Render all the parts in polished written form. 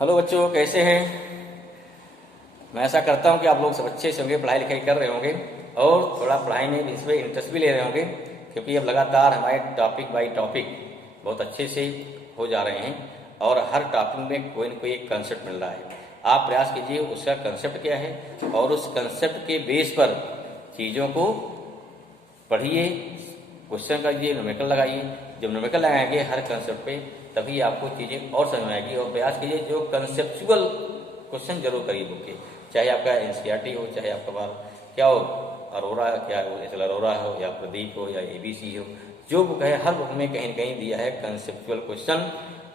Hello बच्चों, कैसे हैं। मैं ऐसा करता हूं कि आप लोग सब अच्छे से होंगे, पढ़ाई लिखाई कर रहे होंगे और थोड़ा पढ़ाई में इसमें इंटरेस्ट भी ले रहे होंगे, क्योंकि अब लगातार हमारे टॉपिक बाई टॉपिक बहुत अच्छे से हो जा रहे हैं और हर टॉपिक में कोई न कोई एक कंसेप्ट मिल रहा है। आप प्रयास कीजिए उसका कंसेप्ट क्या है और उस कंसेप्ट के बेस पर चीज़ों को पढ़िए, क्वेश्चन करिए, न्यूमेरिकल लगाइए। जब न्यूमेरिकल लगाएंगे हर कंसेप्ट पे तभी आपको चीज़ें और समझ में आएगी। और प्रयास कीजिए जो कंसेप्चुअल क्वेश्चन जरूर करिए बुक के, चाहे आपका एनसीईआरटी हो, चाहे आपका बार क्या हो, अरोरा क्या हो, एच एल अरोरा हो या प्रदीप हो या एबीसी हो, जो बुक है हर बुक में कहीं न कहीं दिया है कंसेप्चुअल क्वेश्चन,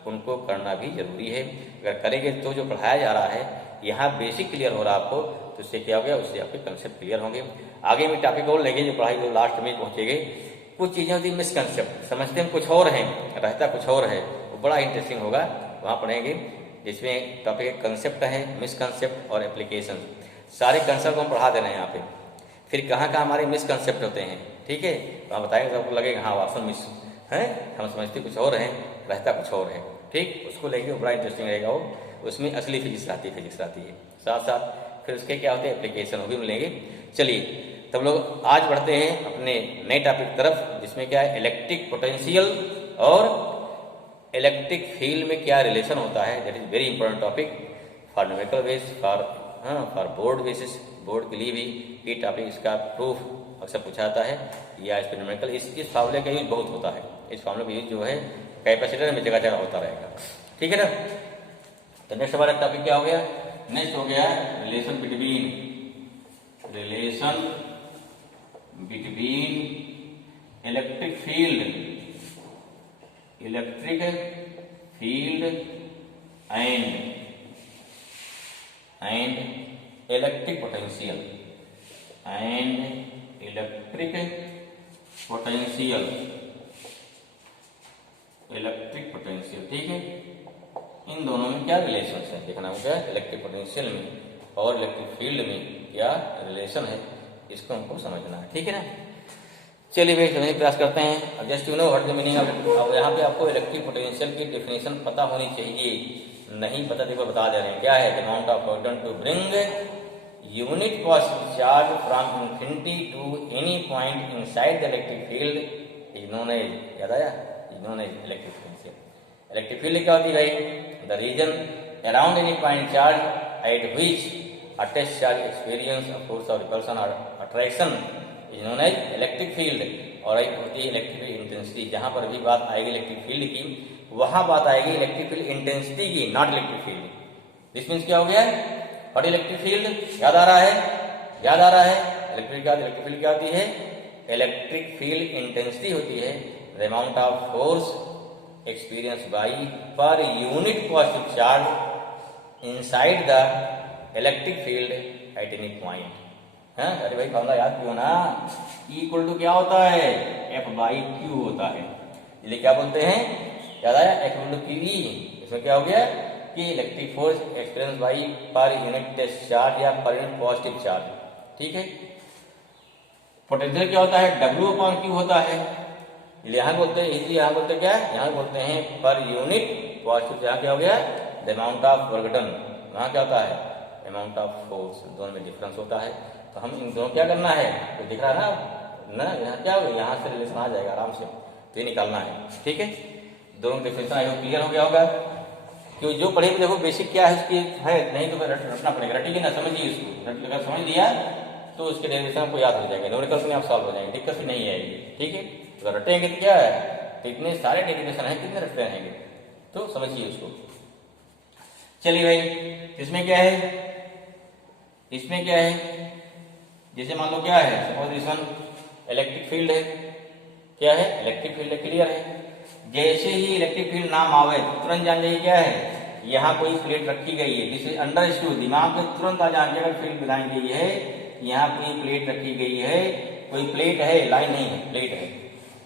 उनको करना भी जरूरी है। अगर करेंगे तो जो पढ़ाया जा रहा है यहाँ बेसिक क्लियर हो रहा है आपको, तो उससे क्या हो गया, उससे आपके कंसेप्ट क्लियर होंगे। आगे में टॉपिक और लेंगे जो पढ़ाई जो लास्ट में पहुंचेंगे। कुछ चीज़ें होती मिसकंसेप्ट, समझते हम कुछ और हैं, रहता कुछ और है, वो बड़ा इंटरेस्टिंग होगा, वहाँ पढ़ेंगे। जिसमें टॉपिक कंसेप्ट है, मिसकंसेप्ट और एप्लीकेशन। सारे कंसेप्ट हम पढ़ा दे रहे हैं यहाँ पे। फिर कहाँ कहाँ हमारे मिसकंसेप्ट होते हैं, ठीक है, तो हम बताएंगे, सबको लगेगा हाँ वास्तव मिस है, हम समझते कुछ और हैं, रहता कुछ और है, ठीक। उसको लेके बड़ा इंटरेस्टिंग रहेगा वो, उसमें असली फिजिक्स रहती है, साथ साथ फिर उसके क्या होते हैं एप्लीकेशन, वो भी मिलेंगे। चलिए तब लोग आज बढ़ते हैं अपने नए टॉपिक तरफ, जिसमें क्या है इलेक्ट्रिक पोटेंशियल और इलेक्ट्रिक फील्ड में क्या रिलेशन होता है। That is very important topic for numerical base, for board basis, board के लिए भी ये टॉपिक, इसका प्रूफ अक्सर पूछा जाता है या इस पर न्यूमेरिकल, इस फार्मूले का यूज बहुत होता है। इस फार्मूले का यूज जो है कैपेसिटर में जगह जगह होता रहेगा, ठीक है ना। तो नेक्स्ट हमारा टॉपिक क्या हो गया, नेक्स्ट हो गया relation between electric field and electric potential ठीक है। इन दोनों में क्या रिलेशन है देखना होगा, इलेक्ट्रिक पोटेंशियल में और इलेक्ट्रिक फील्ड में क्या रिलेशन है, इसको हमको समझना है, ठीक है ना। चलिए भाई समझने का प्रयास करते हैं। अब just you know what the meaning of, अब यहाँ पे आपको इलेक्ट्रिक पोटेंशियल की डेफिनेशन पता होनी चाहिए, नहीं पता देखो बता दे रहे हैं क्या है। The amount of work to bring unit positive charge from infinity to any point inside the electric field is known as, याद आया, is known as electric potential. Electric field क्या होती है भाई, the region around any point charge at which a test charge experience a force of repulsion or attraction is known as electric field। और एक होती है इलेक्ट्रिक इंटेंसिटी, जहां पर भी बात आएगी इलेक्ट्रिक फील्ड की, वहां बात आएगी इलेक्ट्रिक फील्ड इंटेंसिटी की, not electric field. This means क्या हो गया, और इलेक्ट्रिक फील्ड याद आ रहा है, इलेक्ट्रिक फील्ड क्या होती है, इलेक्ट्रिक फील्ड इंटेंसिटी होती है the amount of force experience by per unit positive charge inside the electric field at any point है। अरे भाई फॉर्मूला याद क्यों ना, E इक्वल टू क्या होता है, F बाई Q होता है, इसलिए क्या बोलते हैं, याद आया, F इक्वल टू QE। इसमें क्या हो गया कि electric force experience by per unit test charge या पर यूनिट पॉजिटिव चार्ज, ठीक है। पोटेंशियल क्या होता है, W अपॉन Q होता है, यहाँ बोलते हैं, इसलिए यहाँ बोलते क्या है, यहाँ बोलते हैं पर यूनिट पॉजिटिव, यहाँ क्या हो गया the amount of work done, वहाँ क्या होता है अमाउंट ऑफ फोर्स, दोनों में डिफरेंस होता है। तो हम इन दोनों क्या करना है, तो दिख रहा है ना यहाँ क्या होगा, यहाँ से रिलेशन आ जाएगा आराम से, तो ये निकालना है, ठीक है। दोनों डिफरेंस आएगा, क्लियर हो गया होगा। क्योंकि जो पढ़े देखो बेसिक क्या है इसकी है, नहीं तो फिर रटना पड़ेगा, रटिए ना, समझिए इसको, अगर समझ लिया तो उसके डेरिवेशन आपको याद हो जाएंगे, न्यूमेरिकल्स में आप सॉल्व हो जाएंगे, दिक्कत भी नहीं आएगी, ठीक है। अगर रटेंगे तो क्या है, तो इतने सारे डेरिवेशन है, कितने रटते रहेंगे, तो समझिए उसको। चलिए भाई इसमें क्या है, जैसे मान लो क्या है, सपोजिशन इलेक्ट्रिक फील्ड है, क्या है इलेक्ट्रिक फील्ड क्लियर है। जैसे ही इलेक्ट्रिक फील्ड नाम आवे तुरंत जान जाइए क्या है, यहाँ कोई प्लेट रखी गई है, जिसे अंडरस्टूड दिमाग में तुरंत आ जान जाएगा, फील्ड बनाई गई है, यहाँ कोई प्लेट रखी गई है, कोई प्लेट है, लाइन नहीं है, प्लेट है,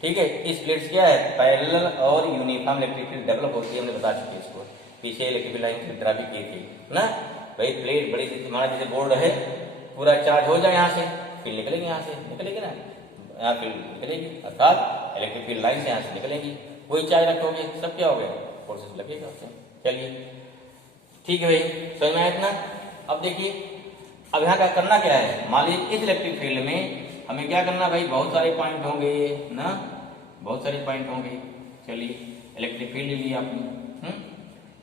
ठीक है। इस प्लेट से क्या है पैरेलल और यूनिफॉर्म इलेक्ट्रिक फील्ड डेवलप होती है, हमने बता चुके इसको, पीछे इलेक्ट्रिक लाइन की ड्रा भी की थी ना भाई। प्लेट बड़ी सी, हमारा जैसे बोर्ड है, पूरा चार्ज हो जाए यहाँ से, फील्ड निकलेगी, यहाँ से निकलेगी ना, यहाँ फील्ड निकलेगी, अर्थात इलेक्ट्रिक फील्ड लाइन से यहाँ से निकलेगी। वही चार्ज रखोगे सब क्या हो गया, फोर्सेस लगेगा उससे। चलिए ठीक है भाई, समझ में आया इतना। अब देखिए, अब यहाँ का करना क्या है, मान लीजिए इस इलेक्ट्रिक फील्ड में हमें क्या करना भाई, बहुत सारे पॉइंट होंगे ना, बहुत सारे पॉइंट होंगे। चलिए इलेक्ट्रिक फील्ड लिया आपने,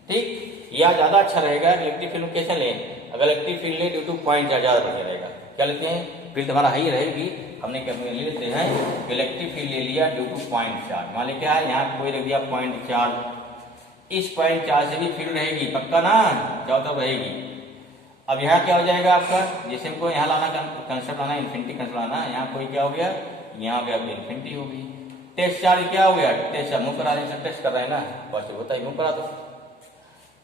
ठीक। या ज्यादा अच्छा रहेगा इलेक्ट्रिक फील्ड कैसे लें, अगर इलेक्ट्रिक फील्ड ले ड्यू टू पॉइंट ज्यादा बढ़िया रहेगा। क्या लेते हैं, फील्ड हमारा हाई रहेगी, हमने क्या ले लेते हैं, इलेक्ट्रिक फील्ड ले लिया ड्यू टू पॉइंट चार्ज। मान लीजिए क्या है, यहाँ कोई रख दिया पॉइंट चार्ज, इस पॉइंट चार्ज से भी फील्ड रहेगी पक्का ना, चारों तरफ रहेगी। अब यहाँ क्या हो जाएगा आपका, जैसे हमको यहाँ लाना कंसेप्ट लाना, इन्फिनिटी कंसेप्ट लाना, यहाँ कोई क्या हो गया, यहाँ हो गया इन्फिनिटी हो गई। टेस्ट चार्ज क्या हो गया, टेस्ट चार्ज मुंह पर आने से टेस्ट कर रहे हैं ना, पॉजिटिव होता है मुंह पर आ दो।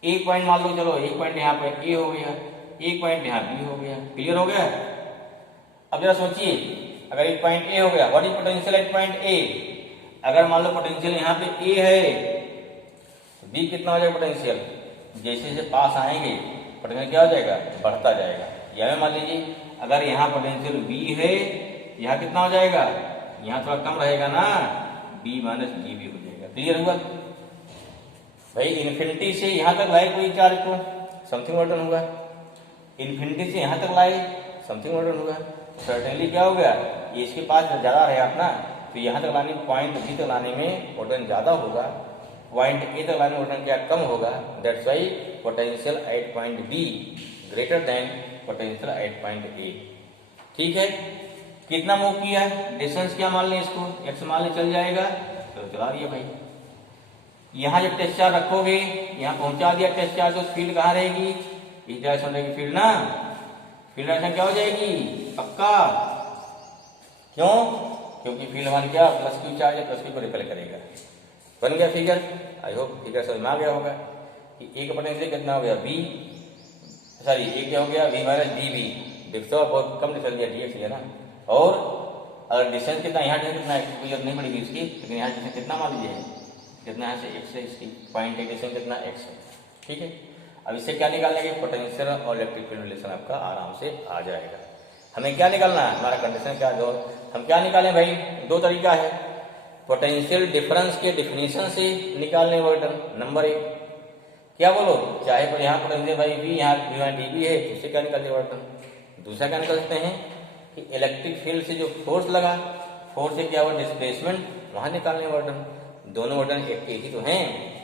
एक पॉइंट मान लो, चलो एक पॉइंट यहाँ पे ए हो गया, एक पॉइंट यहाँ बी हो गया, क्लियर हो गया। अब जरा सोचिए, अगर एक पॉइंट ए हो गया, what is potential at point A, अगर मान लो पोटेंशियल यहाँ पे ए है, बी कितना हो जाएगा पोटेंशियल, जैसे जैसे पास आएंगे पोटेंशियल क्या हो जाएगा, बढ़ता जाएगा। या मान लीजिए अगर यहाँ पोटेंशियल बी है, यहाँ कितना हो जाएगा, यहाँ थोड़ा कम रहेगा ना, बी माइनस बी भी हो जाएगा। क्लियर हुआ भाई, इन्फिनिटी से यहाँ तक लाए कोई चार्ज को समथिंग ऑर्डर होगा, इन्फिनिटी से यहाँ तक लाए समथिंग ऑर्डर होगा, सर्टेनली क्या हो गया, ये इसके पास ज्यादा रहेगा अपना, तो यहाँ तक लाने पॉइंट बी तक लाने में ऑर्डर ज्यादा होगा, पॉइंट ए तक लाने ऑर्डर क्या कम होगा। That's why potential at point be greater than potential at point A. ठीक है, कितना मूव किया है, डिस्टेंस क्या मान लें, इसको एक्स मान लें, चल जाएगा, तो चला दिया भाई। यहाँ जब टेस्ट चार्ज रखोगे, यहाँ पहुंचा दिया टेस्ट चार्ज, तो फील्ड कहाँ रहेगी, इस डायरेक्शन रहेगी फील्ड ना, फील्ड डायरेक्शन क्या हो जाएगी पक्का, क्यों, क्योंकि फील्ड हमारी क्या प्लस क्यू चार्ज है, प्लस क्यू को रिपेल करेगा। बन गया फिगर, आई होप फिगर समझ में आ गया होगा कि ए का पोटेंशियल कितना हो गया, बी सॉरी ए क्या हो गया, वी माइनस डी बी, देखो बहुत कम डिस्टेंस दिया डीएक्स है ना, और अगर डिस्टेंस कितना, यहाँ डिस्टेंस कितना है कोई जरूरत नहीं पड़ेगी इसकी, लेकिन यहाँ डिस्टेंस कितना मान लीजिए, कितना यहाँ से एक्स है, इसकी पॉइंट एक डिस्टेंस कितना एक्स है। ठीक है, अब इससे क्या निकालेंगे, पोटेंशियल और इलेक्ट्रिक फील्ड रिलेशन आपका आराम से आ जाएगा। हमें क्या निकालना है, हमारा कंडीशन क्या, जो हम क्या निकालें भाई, दो तरीका है, पोटेंशियल डिफरेंस के डिफिनीशन से निकालने वर्डन नंबर एक, क्या बोलो, चाहे पर यहाँ पोटेंशियल भाई बी, यहाँ डी बी है, उससे क्या निकालते वर्डन। दूसरा क्या निकाल सकते हैं कि इलेक्ट्रिक फील्ड से जो फोर्स लगा, फोर्स से क्या हुआ डिस्प्लेसमेंट, वहां निकालने वर्डन। दोनों वर्डन एक ही तो हैं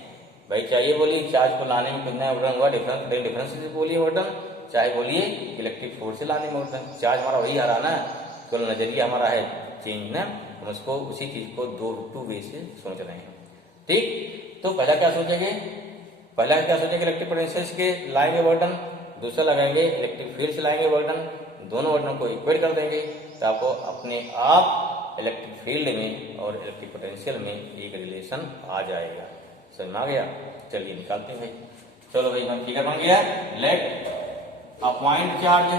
भाई, चाहिए बोलिए चार्ज को लाने में कितना वर्डन हुआ, डिफरेंस से बोलिए वर्डन, चाहे बोलिए इलेक्ट्रिक फोर्स से लाने में वर्डन, चार्ज हमारा वही आ रहा ना, केवल नजरिया हमारा है चेंज ना, हम उसको उसी चीज को टू वे से सोच रहे हैं। ठीक, तो पहला क्या सोचेंगे, पहला क्या सोचेंगे, इलेक्ट्रिक पोटेंशियल के लाएंगे वर्डन, दूसरा लगाएंगे इलेक्ट्रिक फील्ड से लाएंगे वर्डन, दोनों वर्डन को इक्वेट कर देंगे, तो आपको अपने आप इलेक्ट्रिक फील्ड में और इलेक्ट्रिक पोटेंशियल में एक रिलेशन आ जाएगा। समझ में आ गया, चलिए निकालते हैं भाई। चलो भाई हम फिगर बन गया, let a point charge,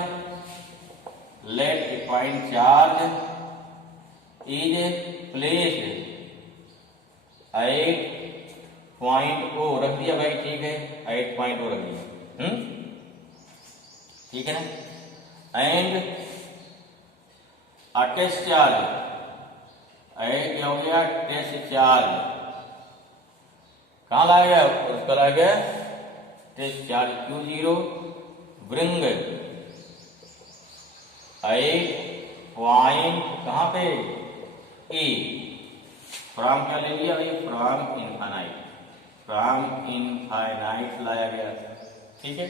let a point charge is placed at point O, रख दिया भाई, ठीक है, at point O रख दिया, ठीक है ना, एंड a टेस्ट चार्ज, क्या हो गया, टेस्ट चार्ज कहाँ लाया गया, उसका लाया गया test charge Q0, bring point कहाँ पे ए, फ्रॉम क्या ले लिया भाई, फ्रॉम इनफाइनाइट, फ्रॉम इनफाइनाइट लाया गया। ठीक है,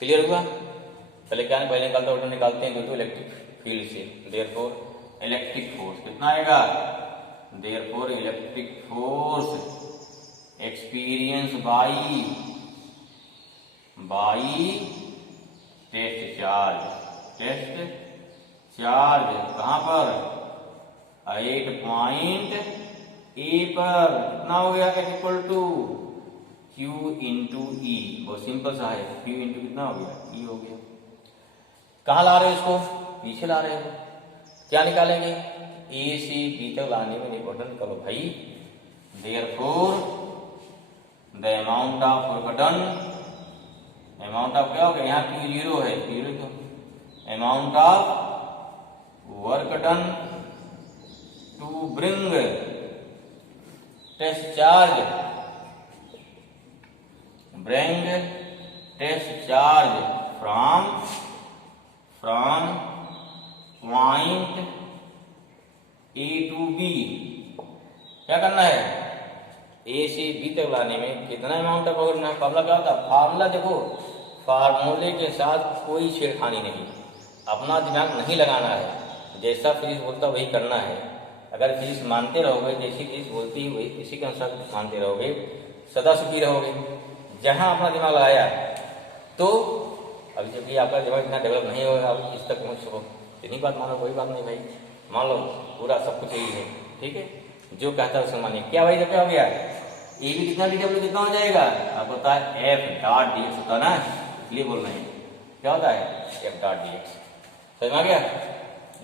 क्लियर हुआ। पहले क्या पहले निकालते ऑर्डर निकालते हैं, जो इलेक्ट्रिक फील्ड से, देयरफॉर इलेक्ट्रिक फोर्स कितना आएगा, therefore electric force experience by test charge, test charge कहां पर, एक पॉइंट ए पर, कितना हो गया, F equal to Q into E, बहुत सिंपल सा है, Q इंटू कितना हो गया, E हो गया। कहाँ ला रहे हो इसको, पीछे ला रहे हो, क्या निकालेंगे, ए से बी तक लाने में इम्पोर्टेंट निकालो भाई, therefore the amount of work done, amount of क्या हो गया, यहाँ Q0 है, Q0 तो amount of work done to bring test charge, bring latest charge from point A to B. क्या करना है, ए से बी तक लाने में कितना अमाउंट ऑफ पकड़ना है। फार्मूला क्या होता है, फार्मूला देखो, फार्मूले के साथ कोई छेड़खानी नहीं, अपना दिमाग नहीं लगाना है, जैसा फिजिक्स बोलता वही करना है। अगर फिजिक्स मानते रहोगे, जैसी फिजिक्स बोलती है वही इसी के अनुसार मानते रहोगे, सदा सुखी रहोगे। जहां अपना दिमाग लगाया तो अभी जब आपका दिमाग इतना डेवलप नहीं होगा आप इस तक पहुंच सको। इतनी बात मानो, कोई बात नहीं भाई, मान लो पूरा सब कुछ यही है, ठीक है, जो कहता है उसे मानिए। क्या भाई, तो क्या हो गया, ए बी कितना डी डब्ल्यू कितना हो जाएगा, आपको पता है एफ डॉट डी एक्स होता है ना, इसलिए बोल रहे हैं क्या होता है एफ डॉट डी एक्स। समझ में आ गया,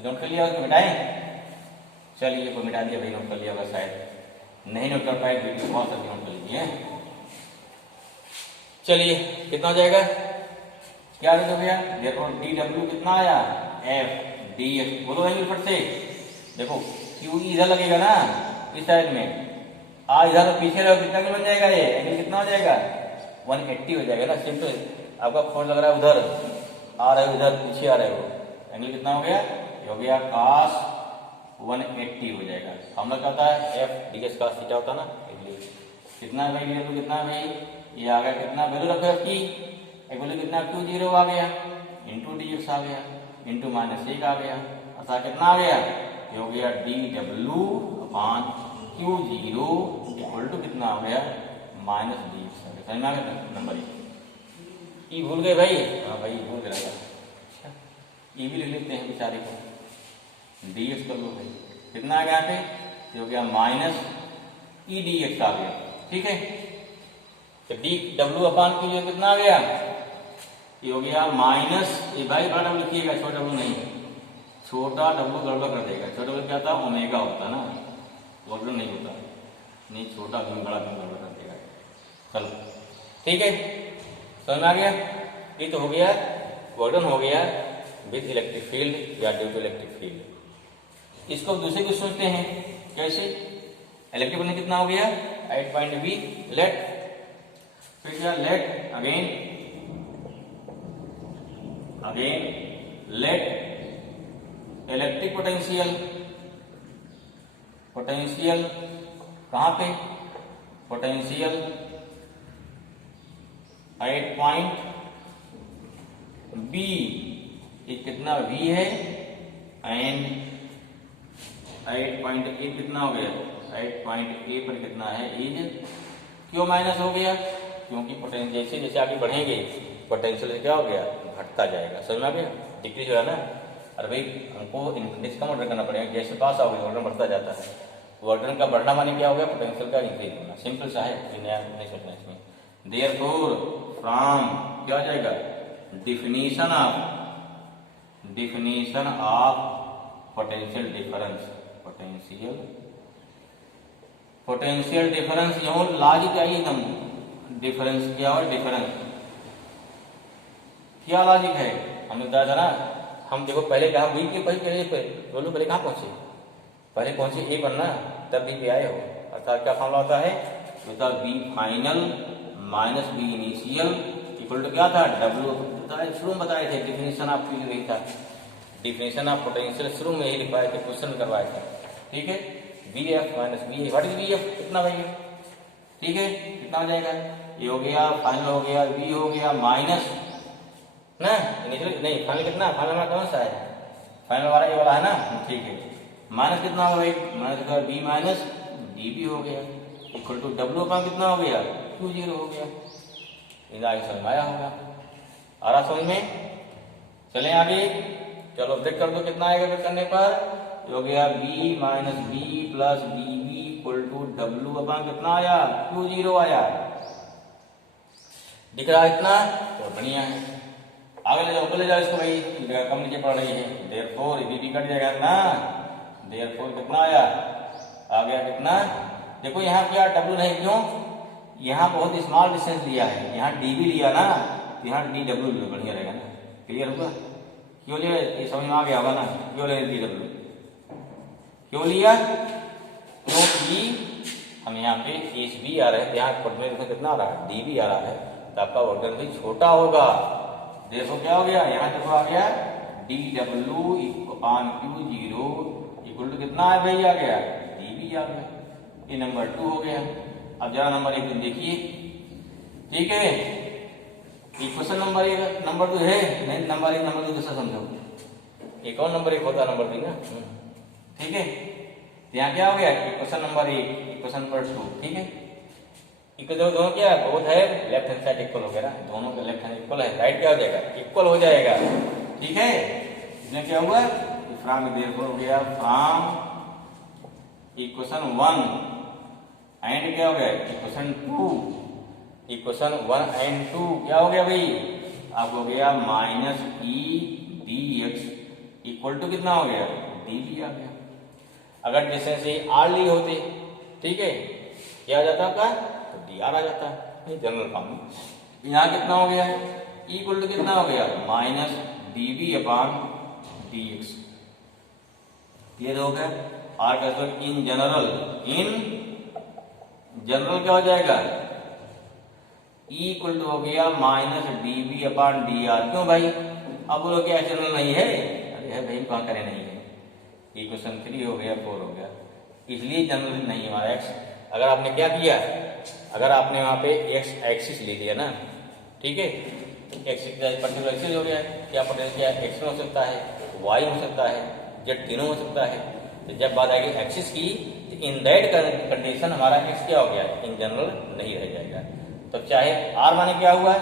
नोट कर लिया, उसको मिटाएं। चलिए को मिटा दिया भाई, नोट कर लिया होगा, शायद नहीं नोट कर पाए वीडियो कॉल करके नोट कर लीजिए। चलिए कितना हो जाएगा, क्या हो गया, देखो डी डब्ल्यू कितना आया एफ डी एक्स, बोलो एंगल फट से, देखो क्यू इधर लगेगा ना इस साइड में, आ इधर तो पीछे रहो, कितना बन जाएगा ये एंगल, कितना हो जाएगा 180 हो जाएगा ना। सिंपल, आपका फोर्स लग रहा है उधर, आ रहे हो इधर, पीछे आ रहे हो, एंगल कितना हो गया, ये हो गया cos 180 हो जाएगा। हम लोग कहता है F D x cos theta होता ना, इसलिए कितना है भाई डी डब्ल्यू कितना है भाई, ये आ गया कितना, वैल्यू रखो एफ की, एक वैल्यू कितना क्यू जीरो आ गया, इंटू डी एक्स आ गया, इंटू -1 आ गया, अर्थात कितना आ गया, ये हो गया D W upon Q zero equal to कितना आ गया -डी एक्स आ गया। समझ में आ गया नंबर ई भूल गए भाई, हाँ भाई भूल गया, ई भी लिख लेते हैं बेचारे को, डी एक्स कर लो भाई, कितना आ गया यहाँ पे, ये हो गया -ई डी एक्स आ गया, ठीक है। तो D W upon Q zero कितना आ गया, ये हो गया माइनस, ये भाई बड़ा डब्ल्यू लिखिएगा, छोटा डब्ल्यू नहीं, छोटा डब्ल्यू गड़बड़ कर देगा, छोटा डब्ल्यू क्या था ओमेगा होता ना, गड़बड़ नहीं होता, नहीं छोटा भी बड़ा भी गड़बड़ कर देगा। चलो ठीक है, समझ में आ गया, ये तो हो गया गॉर्डन हो गया विद इलेक्ट्रिक फील्ड या ड्यू टू इलेक्ट्रिक फील्ड। इसको दूसरे को सोचते हैं कैसे, इलेक्ट्रिक फील्ड कितना हो गया 8 पॉइंट बी, लेट फिर क्या, let again let electric potential कहां पे, पोटेंशियल 8 पॉइंट बी, ये कितना V है, एंड 8 पॉइंट ए कितना हो गया, 8 पॉइंट ए पर कितना है, इज क्यों माइनस हो गया, क्योंकि पोटेंशियल जैसे जैसे आगे बढ़ेंगे पोटेंशियल क्या हो गया, घटता जाएगा। समझ में आ गया, डिक्रीज हो रहा है ना। अरे भाई हमको इंडेक्स का ऑर्डर करना पड़ेगा, जैसे पास आओगे ऑर्डर बढ़ता जाता है, ऑर्डर का बढ़ना माने क्या हो गया, पोटेंशियल का इंक्रीज होना, सिंपल सा है, नया नहीं सोचना इसमें। देयरफॉर फ्रॉम क्या हो जाएगा, definition of potential difference यहाँ लॉजिक आई एकदम, डिफरेंस क्या और डिफरेंस क्या लॉजिक है, हमने बताया था ना। हम देखो पहले कहा बी के बोलो पहले कहाँ पहुंचे, पहले पहुंचे ए पर ना, तब बी पे आए हो, अर्थात क्या फॉर्मूला होता है, B final minus B initial equal to क्या था, डब्ल्यू शुरू में बताए थे, डिफिनेशन ऑफ फील्ड नहीं था, डिफिनेशन ऑफ पोटेंशियल शुरू में ही लिखवाए थे, क्वेश्चन करवाया था, ठीक है। B F minus B A, what is B F, कितना भाई, ठीक है, कितना हो जाएगा, ये हो गया फाइनल हो गया, बी हो गया माइनस ना इनिशियल, नहीं फाइनल कितना, फाइनल वाला कौन सा है, फाइनल वाला ये वाला है ना, ठीक है, माइनस कितना होगा भाई, minus B minus D B हो गया इक्वल टू डब्ल्यू का कितना हो गया, क्यू जीरो हो गया। इधर समझ आया होगा, आ रहा समझ में, चलें आगे, चलो चेक कर दो कितना आएगा फिर करने पर, हो गया B minus B plus D B equal to W upon कितना आया, क्यू जीरो आया, दिख रहा है इतना, तो बढ़िया है। आगे ले जाओ, ऊपर ले जाओ इसको भाई, कम नीचे पड़ रही है, देयरफॉर बी बी कट जाएगा ना, देयरफॉर कितना आया, आ गया कितना, देखो यहाँ क्या डब्ल्यू नहीं, क्यों, यहाँ बहुत स्मॉल डिस्टेंस लिया है, यहाँ डी बी लिया ना, यहाँ डी डब्ल्यू लिया, बढ़िया रहेगा ना, क्लियर होगा, क्यों लिया ये समझ में आ गया होगा ना, क्यों ले डी डब्ल्यू, क्यों लिया, क्योंकि हम यहाँ पे एच बी आ रहा है, यहाँ पढ़ने में कितना आ रहा है, डी बी आ रहा है, तो आपका वर्क डन भी छोटा होगा। देखो क्या हो गया, यहाँ देखो आ गया dW/Q0 इक्वल टू कितना है भाई, आ गया dV आ गया। ये नंबर 2 हो गया। अब जरा नंबर 1 देखिए, ठीक है। इक्वेशन नंबर 1 नंबर 2 है नहीं, नंबर 1 नंबर 2 कैसा समझो, एक और नंबर 1 होता नंबर 3 ना, ठीक है। यहाँ क्या हो गया, इक्वेशन नंबर 1 इक्वेशन नंबर 2, ठीक है। इक्वेशन दोनों क्या है, बोथ है लेफ्ट हैंड साइड इक्वल हो गया ना, दोनों का लेफ्ट हैंड इक्वल है, राइट क्या हो जाएगा, इक्वल हो जाएगा, ठीक है। इसमें क्या हुआ, फ्रॉम देयरफॉर हो गया फ्रॉम इक्वेशन 1 एंड क्या हो गया इक्वेशन 2, इक्वेशन 1 एंड 2 क्या हो गया भाई, अब हो गया -e dx इक्वल टू कितना हो गया dv आ गया। अगर डिस्टेंस से r ली होते, ठीक है, क्या आ जाता आपका, तो dr आ जाता, जनरल फॉर्म में। यहाँ कितना हो गया, इक्वल टू कितना हो गया -dv/dx, क्लियर हो गया। r का इन जनरल, इन जनरल क्या हो जाएगा, इक्वल टू हो गया -dv/dr। क्यों भाई, अब बोलो क्या जनरल नहीं है, अरे है भाई, कहाँ करे नहीं है, इक्वेशन 3 हो गया 4 हो गया, इसलिए जनरल नहीं है हमारा x। अगर आपने क्या किया, अगर आपने वहां पे x एक्सिस ले लिया ना, ठीक है, एक्सिस पर्टिकुलर एक्सिस हो गया, क्या पोटेंशियल x हो सकता है, y हो सकता है, z तीनों हो सकता है। तो जब बात आएगी एक्सिस की, इन दैट कंडीशन हमारा x क्या हो गया, इन जनरल नहीं रह जाएगा। तो चाहे r माने क्या हुआ है,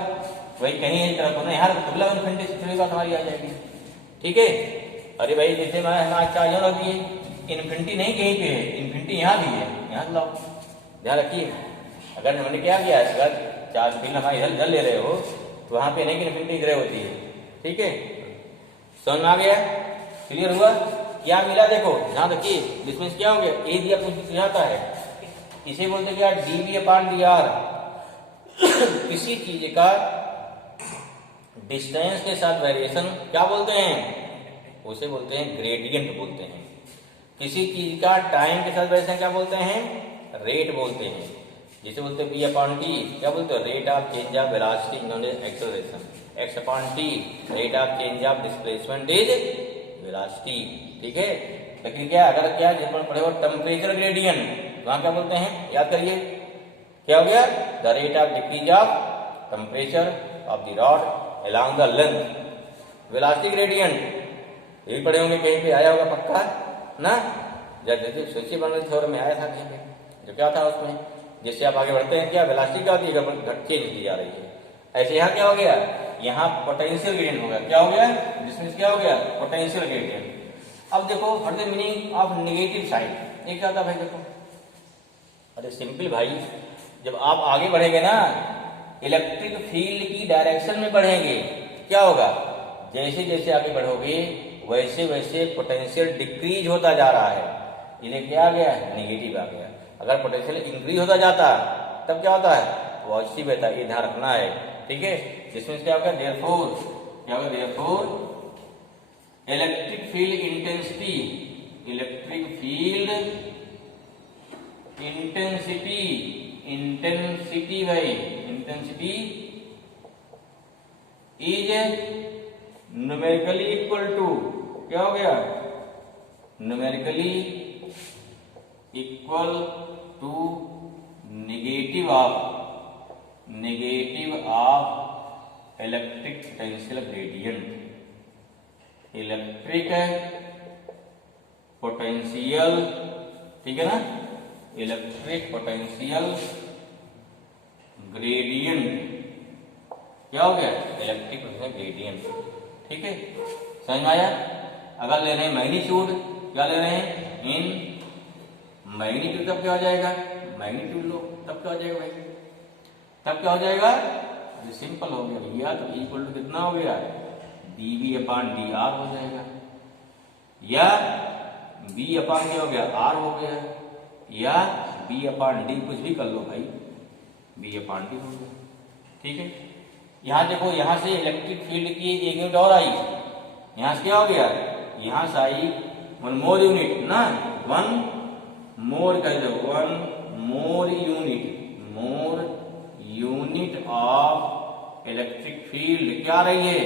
वही कहीं है तरफ होना, यहाँ दुबला इन्फिनिटी से जुड़ी बात हमारी आ जाएगी, ठीक है। अरे भाई जैसे मैं हमारा चार्ज रख दिए, इन्फिनिटी नहीं कहीं पे है, इन्फिनिटी यहाँ भी है, यहाँ लाओ, ध्यान रखिए। अगर हमने क्या किया, अगर चार्ज बिल हमारे इधर ले रहे हो, तो वहां पे नहीं कि इन्फिनिटी इधर होती है, ठीक है। समझ में आ गया, क्लियर हुआ, क्या मिला देखो, ध्यान रखिए। इसमें क्या हो गया, ए दिया कुछ जाता है, इसे बोलते क्या, dv/dr। किसी चीज का डिस्टेंस के साथ वेरिएशन क्या बोलते हैं, उसे बोलते हैं ग्रेडियंट बोलते हैं। किसी चीज का टाइम के साथ वेरिएशन क्या बोलते हैं, रेट बोलते हैं। जिसे बोलते हैं v/t, क्या बोलते हैं, rate of change of velocity non acceleration, x/t rate of change of displacement is velocity, ठीक है। लेकिन क्या, अगर क्या पढ़े हो टेम्परेचर ग्रेडियंट, वहां क्या बोलते हैं, याद करिए, क्या हो गया, the rate of decrease of temperature of the rod along the length. Velocity gradient ये भी पढ़े होंगे, कहीं पे आया होगा पक्का ना, जैसे सोचिए बन रही थ्योरम में आया था कहीं पे, जो क्या था उसमें, जैसे आप आगे बढ़ते हैं क्या वेलोसिटी क्या होती है, घटके दी जा रही है। ऐसे यहाँ क्या हो गया, यहाँ पोटेंशियल ग्रेडियंट हो गया, क्या हो गया, जिसमें क्या हो गया पोटेंशियल ग्रेडियंट। अब देखो what is the meaning of negative side, ये क्या था भाई, देखो, अरे सिंपल भाई, जब आप आगे बढ़ेंगे ना, इलेक्ट्रिक फील्ड की डायरेक्शन में बढ़ेंगे, क्या होगा, जैसे जैसे आगे बढ़ोगे वैसे वैसे पोटेंशियल डिक्रीज होता जा रहा है, इन्हें क्या आ गया, नेगेटिव आ गया। अगर पोटेंशियल इंक्रीज होता जाता तब क्या होता है, पॉजिटिव रहता है, ये ध्यान रखना है, ठीक है। जिसमें क्या होगा, देयरफॉर क्या होगा, therefore electric field intensity, electric field intensity, intensity भाई, intensity is numerically equal to, क्या हो गया, numerically equal to negative of electric potential gradient, electric potential, ठीक है ना, इलेक्ट्रिक पोटेंशियल ग्रेडियंट, क्या हो गया, इलेक्ट्रिक पोटेंशियल ग्रेडियंट, ठीक है, समझ में आया। अगर ले रहे हैं मैग्नीट्यूड, क्या ले रहे हैं, इन मैग्नीट्यूड, तब क्या हो जाएगा, मैग्नीट्यूड लो, तब क्या हो जाएगा भाई, तब क्या हो जाएगा, ये सिंपल हो गया भैया, तो इक्वल टू कितना हो गया, dv/dr हो जाएगा, या v/, क्या हो गया, r हो गया, या v/d, कुछ भी कर लो भाई, v/d हो गया, ठीक है। यहाँ देखो, यहाँ से इलेक्ट्रिक फील्ड की एक यूनिट और आई, यहाँ से क्या हो गया, यहाँ से आई 1 मोर यूनिट ना, 1 मोर कर दो, 1 मोर यूनिट ऑफ इलेक्ट्रिक फील्ड क्या आ रही है,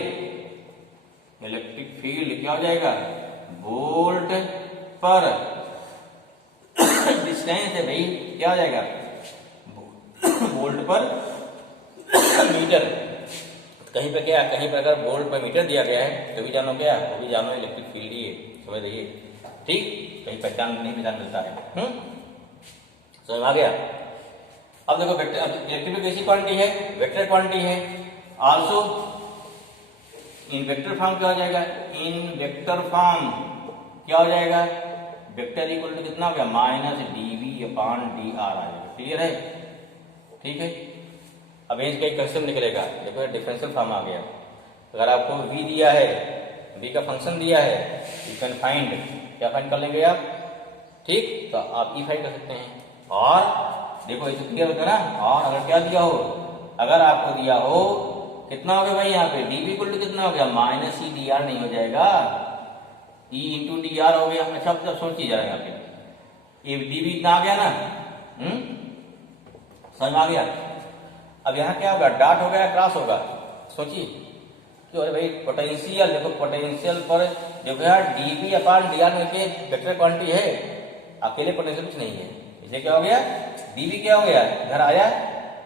इलेक्ट्रिक फील्ड क्या हो जाएगा, वोल्ट पर डिस्टेंस है भाई, क्या हो जाएगा, वोल्ट पर मीटर। कहीं पे क्या, कहीं पर अगर वोल्ट पर मीटर दिया गया है तो भी जानो क्या, वो भी जानो इलेक्ट्रिक फील्ड ही है, समझ रहिए, ठीक, कहीं पहचान नहीं पहचान मिलता है। समझ आ गया। अब देखो इलेक्ट्रिक फील्ड कैसी क्वांटिटी है, वेक्टर क्वांटिटी है। आल्सो इन वेक्टर फॉर्म क्या हो जाएगा, इन वेक्टर फॉर्म क्या हो जाएगा, वेक्टर इक्वल टू कितना हो गया, माइनस dv अपॉन dr आ जाएगा। क्लियर है, ठीक है। अब इसका एक कंसेप्ट निकलेगा, देखो डिफरेंशियल फॉर्म आ गया। अगर आपको v दिया है, v का फंक्शन दिया है, यू कैन फाइंड, क्या फाइंड कर लेंगे आप, ठीक, तो आप ई फाइंड कर सकते हैं। और देखो इसे क्लियर होता है ना, और अगर क्या दिया हो, अगर आपको दिया हो कितना हो गया भाई, यहाँ पे dv इक्वल टू कितना हो गया, माइनस ई डी आर नहीं हो जाएगा, ई इंटू डी आर हो गया। अच्छा अब सोचिए जरा, यहाँ पे ये dv इतना आ गया ना, समझ में आ गया। अब यहाँ क्या होगा, डॉट होगा या क्रॉस होगा, सोचिए। तो अरे भाई पोटेंशियल, देखो पोटेंशियल पर देखो यार dv अपॉन dr में के वेक्टर क्वांटिटी है, अकेले पोटेंशियल कुछ नहीं है, इसे क्या हो गया, dv क्या हो गया, इधर आया,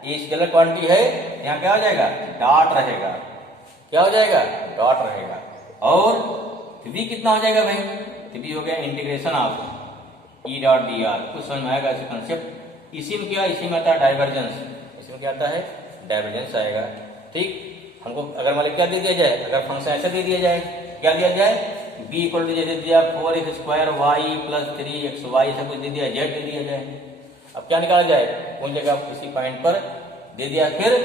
ये स्केलर क्वांटिटी है, यहाँ क्या हो जाएगा, डॉट रहेगा, क्या हो जाएगा, डॉट रहेगा। और v कितना हो जाएगा भाई, v हो गया integration of E dot D R, कुछ समझ में आएगा ऐसे कंसेप्ट। इसी में क्या, इसी में आता है डाइवर्जेंस, इसमें क्या आता है, डाइवर्जेंस आएगा, ठीक। हमको अगर मान क्या दे दिया जाए, अगर फंक्शन ऐसा दे दिया जाए, क्या दिया जाए, b इक्वल टू जैसे दिया 4x square y plus 3xy, ऐसा कुछ दे दिया, z दे दिया जाए। अब क्या निकाला जाए, उन जगह किसी पॉइंट पर दे दिया, फिर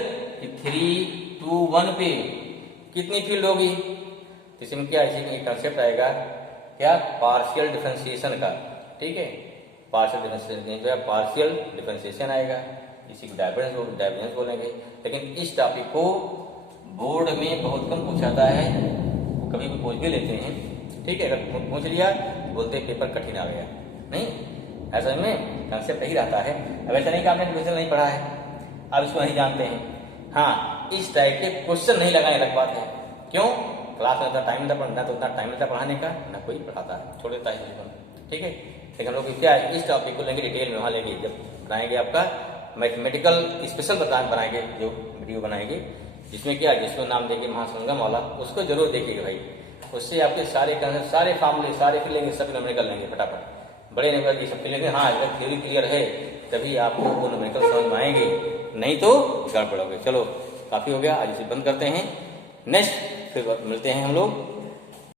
3, 2, 1 पे कितनी फील्ड होगी, इसमें क्या, इसी में कंसेप्ट आएगा क्या, पार्शियल डिफरेंशिएशन का, ठीक है, पार्शियल डिफरेंशिएशन, पार्शियल डिफरेंशिएशन आएगा, इसी को डाइवर्जेंस बोलेंगे। लेकिन इस टॉपिक को बोर्ड में बहुत कम पूछाता है, कभी भी पूछ भी लेते हैं, ठीक है, अगर पूछ लिया बोलते पेपर कठिन आ गया, नहीं, ऐसा में कंसेप्ट यही रहता है। अब ऐसा नहीं कि आपने डिफरेंशियल नहीं पढ़ा है, आप इसको नहीं जानते हैं, हाँ इस टाइप के क्वेश्चन नहीं लगाने अलग बात है, क्यों, क्लास में इतना टाइम मिलता, तो उतना टाइम मिलता पढ़ाने का, ना कोई पढ़ाता है, छोड़ देता है, ठीक है। लेकिन हम लोग क्या है, इस टॉपिक को लेंगे डिटेल में, वहाँ लेंगे जब बनाएंगे आपका मैथमेटिकल स्पेशल बनाएंगे, जो वीडियो बनाएंगे, जिसमें क्या, जिसको नाम देंगे महासंगम वाला, उसको जरूर देखिएगा भाई, उससे आपके सारे कंसेप्ट, सारे फॉर्मूले, सारे फिर लेंगे, सब न्यूमेरिकल लेंगे फटाफट, बड़े नंबर ये सब लेंगे। हाँ अगर थ्योरी क्लियर है तभी आपको वो न्यूमेरिकल समझ में आएंगे, नहीं तो गड़बड़ होगे। चलो काफी हो गया, आज इसे बंद करते हैं, नेक्स्ट फिर मिलते हैं हम लोग।